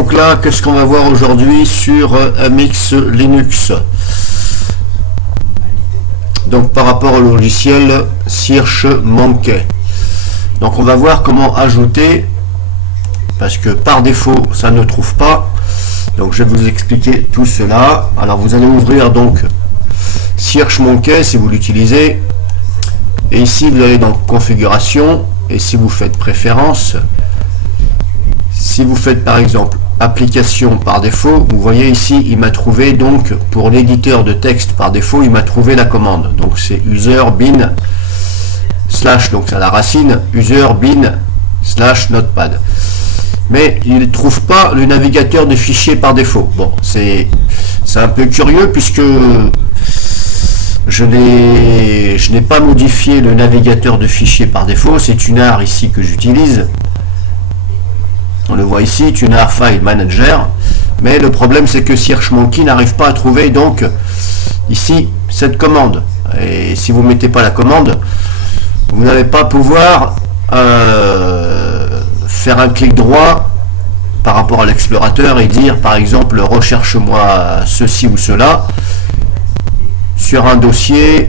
Donc là, qu'est-ce qu'on va voir aujourd'hui sur MX Linux? Donc par rapport au logiciel Search Monkey. Donc on va voir comment ajouter, parce que par défaut ça ne trouve pas. Donc je vais vous expliquer tout cela. Alors vous allez ouvrir donc Search Monkey si vous l'utilisez. Et ici vous allez dans configuration, et si vous faites préférences, si vous faites par exemple application par défaut, vous voyez ici il m'a trouvé, donc pour l'éditeur de texte par défaut il m'a trouvé la commande, donc c'est user bin slash, donc c'est la racine user bin slash notepad, mais il ne trouve pas le navigateur de fichiers par défaut. Bon, c'est un peu curieux puisque je n'ai pas modifié le navigateur de fichiers par défaut, c'est TuneR ici que j'utilise. On le voit ici, TuneR File Manager, mais le problème c'est que Search Monkey n'arrive pas à trouver donc ici cette commande. Et si vous ne mettez pas la commande, vous n'allez pas pouvoir faire un clic droit par rapport à l'explorateur et dire par exemple recherche-moi ceci ou cela sur un dossier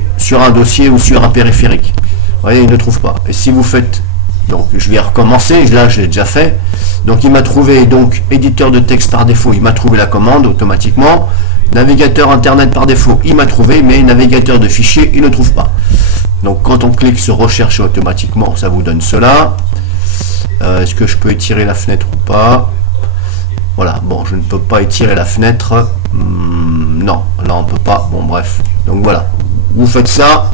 ou sur un périphérique. Vous voyez, il ne trouve pas. Et si vous faites, donc je vais recommencer, là je l'ai déjà fait, donc il m'a trouvé donc éditeur de texte par défaut, il m'a trouvé la commande automatiquement, navigateur internet par défaut, il m'a trouvé, mais navigateur de fichiers, il ne trouve pas. Donc quand on clique sur rechercher automatiquement, ça vous donne cela. Est-ce que je peux étirer la fenêtre ou pas? Voilà, bon, je ne peux pas étirer la fenêtre. Non, là on peut pas. Bon, bref. Donc voilà, vous faites ça.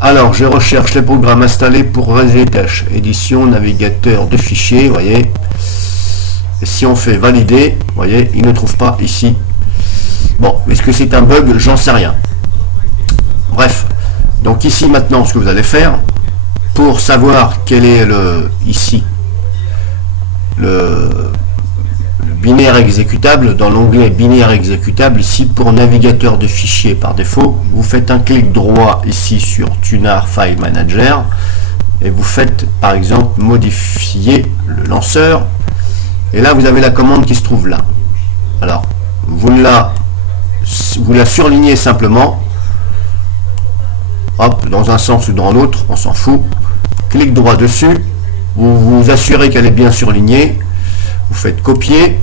Alors, je recherche les programmes installés pour Resetech, édition, navigateur de fichiers, vous voyez. Et si on fait valider, vous voyez, il ne trouve pas ici. Bon, est-ce que c'est un bug? J'en sais rien. Bref, donc ici maintenant, ce que vous allez faire, pour savoir quel est ici le binaire exécutable, dans l'onglet binaire exécutable, ici pour navigateur de fichiers par défaut, vous faites un clic droit ici sur TuneR File Manager et vous faites par exemple modifier le lanceur, et là vous avez la commande qui se trouve là. Alors vous la surlignez simplement, hop, dans un sens ou dans l'autre, on s'en fout, clic droit dessus, vous vous assurez qu'elle est bien surlignée, vous faites copier,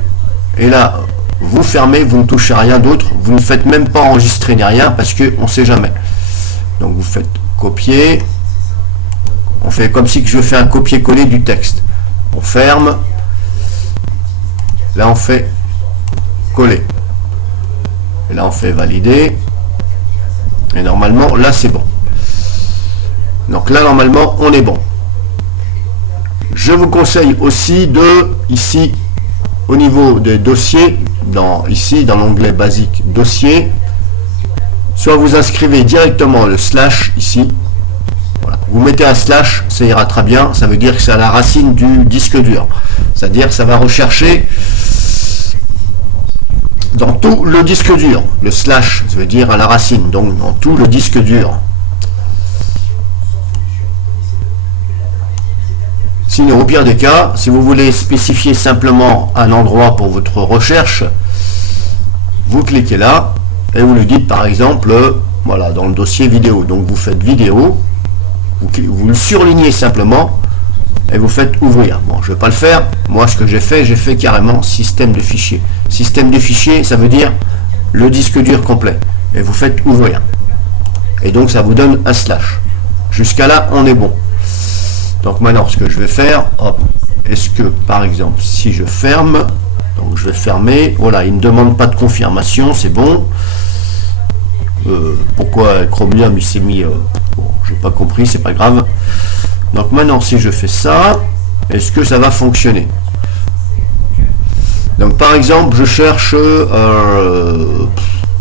et là vous fermez, vous ne touchez à rien d'autre, vous ne faites même pas enregistrer ni rien parce que on sait jamais. Donc vous faites copier, on fait comme si je fais un copier-coller du texte, on ferme, là on fait coller, et là on fait valider, et normalement là c'est bon. Donc là normalement on est bon. Je vous conseille aussi de, ici au niveau des dossiers, ici dans l'onglet basique dossier, soit vous inscrivez directement le slash ici, voilà. Vous mettez un slash, ça ira très bien, ça veut dire que c'est à la racine du disque dur, c'est-à-dire que ça va rechercher dans tout le disque dur. Le slash, ça veut dire à la racine, donc dans tout le disque dur. Sinon, au pire des cas, si vous voulez spécifier simplement un endroit pour votre recherche, vous cliquez là et vous lui dites par exemple, voilà, dans le dossier vidéo. Donc vous faites vidéo, vous le surlignez simplement et vous faites ouvrir. Bon, je ne vais pas le faire. Moi, ce que j'ai fait carrément système de fichiers. Système de fichiers, ça veut dire le disque dur complet. Et vous faites ouvrir. Et donc ça vous donne un slash. Jusqu'à là, on est bon. Donc maintenant, ce que je vais faire, hop, est-ce que par exemple, si je ferme, donc je vais fermer, voilà, il ne me demande pas de confirmation, c'est bon. Pourquoi Chromium il s'est mis, bon, j'ai pas compris, c'est pas grave. Donc maintenant, si je fais ça, est-ce que ça va fonctionner? Donc par exemple, je cherche,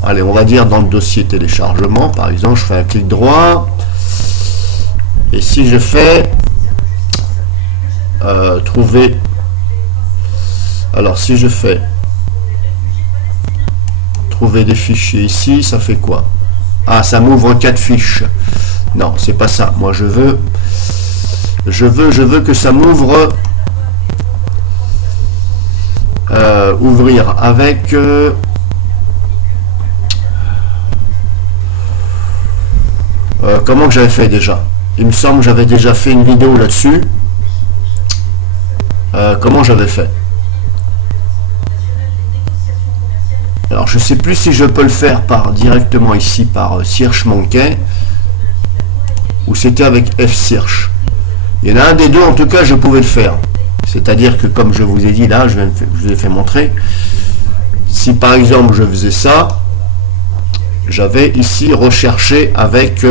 allez, on va dire dans le dossier téléchargement, par exemple, je fais un clic droit, et si je fais trouver, alors si je fais trouver des fichiers ici, ça fait quoi? Ah, ça m'ouvre 4 fiches. Non, c'est pas ça. Moi je veux que ça m'ouvre ouvrir avec comment que j'avais fait déjà. Il me semble que j'avais déjà fait une vidéo là-dessus. Comment j'avais fait. Alors je sais plus si je peux le faire directement ici par Search Monkey ou c'était avec F-Search. Il y en a un des deux, en tout cas je pouvais le faire. C'est-à-dire que comme je vous ai dit là, je vous ai fait montrer, si par exemple je faisais ça, j'avais ici recherché avec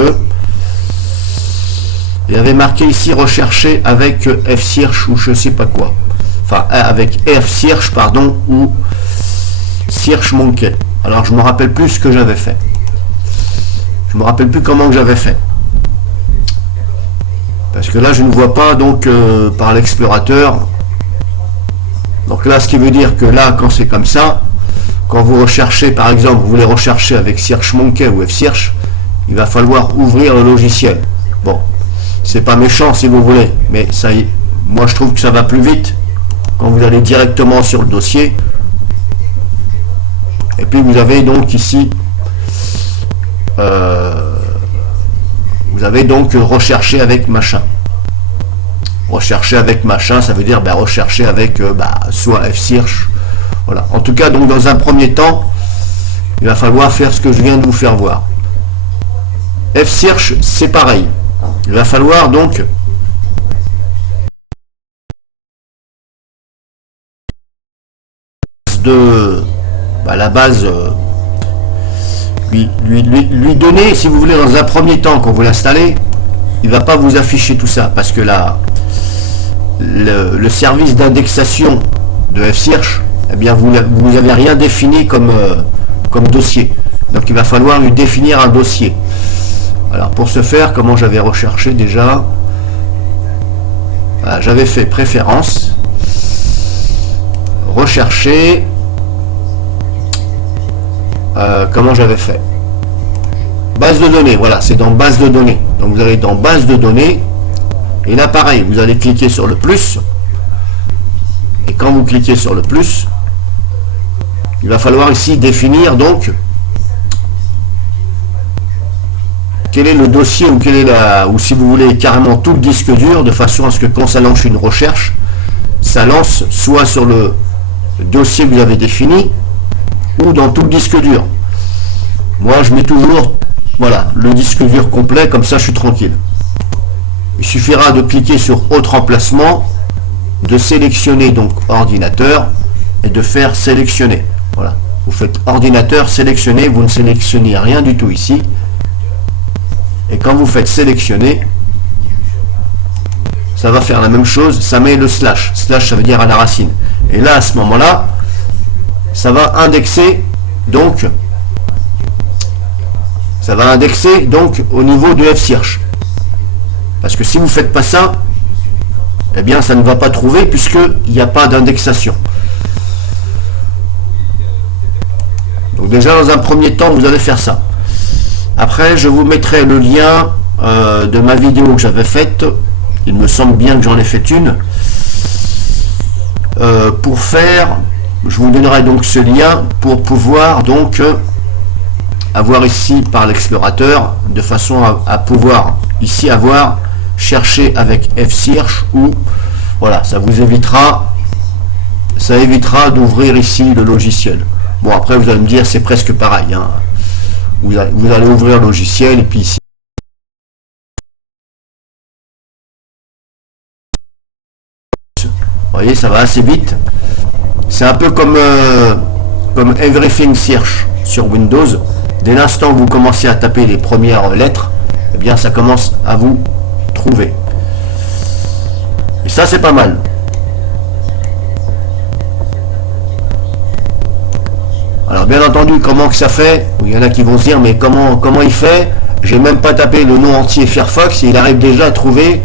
il y avait marqué ici rechercher avec F-Search ou je sais pas quoi. Enfin avec F-Search pardon ou Search Monkey. Alors je me rappelle plus ce que j'avais fait. Je me rappelle plus comment que j'avais fait. Parce que là je ne vois pas donc par l'explorateur. Donc là ce qui veut dire que là quand c'est comme ça, quand vous recherchez par exemple, vous voulez rechercher avec Search Monkey ou F-Search, il va falloir ouvrir le logiciel. Bon, c'est pas méchant si vous voulez, mais ça y est, moi je trouve que ça va plus vite quand vous allez directement sur le dossier. Et puis vous avez donc ici vous avez donc rechercher avec machin. Rechercher avec machin, ça veut dire rechercher avec soit F-Search. Voilà. En tout cas, donc dans un premier temps, il va falloir faire ce que je viens de vous faire voir. F-Search, c'est pareil. Il va falloir donc la base lui donner, si vous voulez, dans un premier temps, quand vous l'installez, il va pas vous afficher tout ça parce que là le service d'indexation de F-Search, eh bien vous n'avez rien défini comme dossier, donc il va falloir lui définir un dossier. Alors pour ce faire, comment j'avais recherché déjà, j'avais fait préférences, rechercher, comment j'avais fait, base de données, voilà, c'est dans base de données. Donc vous allez dans base de données et là pareil, vous allez cliquer sur le plus et quand vous cliquez sur le plus, il va falloir ici définir donc quel est le dossier ou quel est ou si vous voulez carrément tout le disque dur, de façon à ce que quand ça lance une recherche, ça lance soit sur le dossier que vous avez défini ou dans tout le disque dur. Moi je mets toujours le disque dur complet, comme ça je suis tranquille. Il suffira de cliquer sur autre emplacement, de sélectionner donc ordinateur et de faire sélectionner. Voilà, vous faites ordinateur, sélectionner, vous ne sélectionnez rien du tout ici. Et quand vous faites sélectionner, ça va faire la même chose, ça met le slash. Slash, ça veut dire à la racine. Et là, à ce moment-là, ça va indexer donc au niveau de F-Search. Parce que si vous ne faites pas ça, eh bien ça ne va pas trouver puisqu'il n'y a pas d'indexation. Donc déjà dans un premier temps, vous allez faire ça. Après, je vous mettrai le lien de ma vidéo que j'avais faite. Il me semble bien que j'en ai fait une. Pour faire, je vous donnerai donc ce lien pour pouvoir donc avoir ici par l'explorateur, de façon à pouvoir ici avoir chercher avec F-Search ou voilà, ça évitera d'ouvrir ici le logiciel. Bon, après vous allez me dire c'est presque pareil, hein. Vous allez ouvrir le logiciel et puis ici vous voyez, ça va assez vite. C'est un peu comme Everything Search sur Windows. Dès l'instant que vous commencez à taper les premières lettres, eh bien ça commence à vous trouver. Et ça c'est pas mal. Alors bien entendu, comment que ça fait? Il y en a qui vont se dire mais comment il fait? J'ai même pas tapé le nom entier Firefox et il arrive déjà à trouver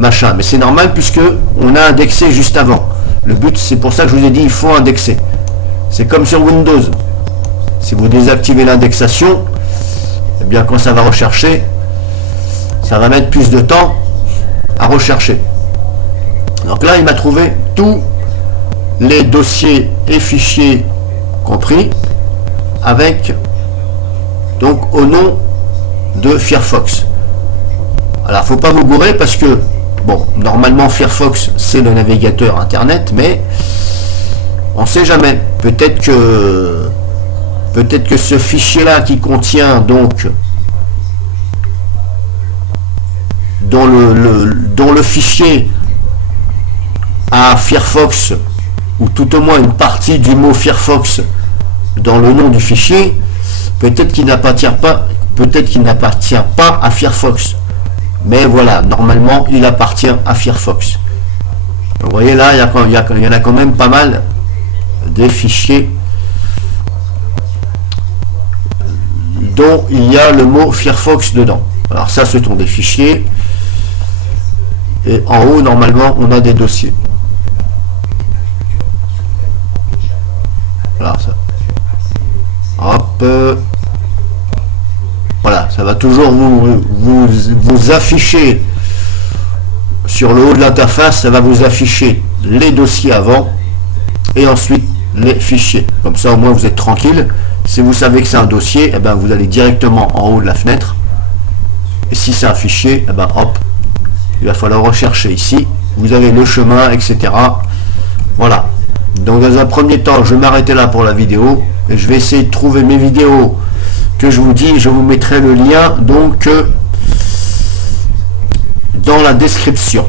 machin. Mais c'est normal puisque on a indexé juste avant. Le but, c'est pour ça que je vous ai dit il faut indexer. C'est comme sur Windows. Si vous désactivez l'indexation, eh bien quand ça va rechercher, ça va mettre plus de temps à rechercher. Donc là, il m'a trouvé tous les dossiers et fichiers compris, avec donc au nom de Firefox. Alors faut pas vous gourer parce que bon, normalement Firefox c'est le navigateur internet, mais on sait jamais, peut-être que ce fichier là qui contient donc dont le fichier a Firefox, ou tout au moins une partie du mot Firefox dans le nom du fichier, peut-être qu'il n'appartient pas à Firefox, mais voilà, normalement il appartient à Firefox. Vous voyez là, il y en a quand même pas mal des fichiers dont il y a le mot Firefox dedans. Alors ça, ce sont des fichiers, et en haut normalement on a des dossiers. Voilà, ça. Hop. Voilà, ça va toujours vous afficher sur le haut de l'interface, ça va vous afficher les dossiers avant et ensuite les fichiers. Comme ça, au moins, vous êtes tranquille. Si vous savez que c'est un dossier, eh ben, vous allez directement en haut de la fenêtre. Et si c'est un fichier, eh ben, hop, il va falloir rechercher ici. Vous avez le chemin, etc. Voilà. Donc, dans un premier temps, je vais m'arrêter là pour la vidéo. Et je vais essayer de trouver mes vidéos que je vous dis. Je vous mettrai le lien, donc, dans la description.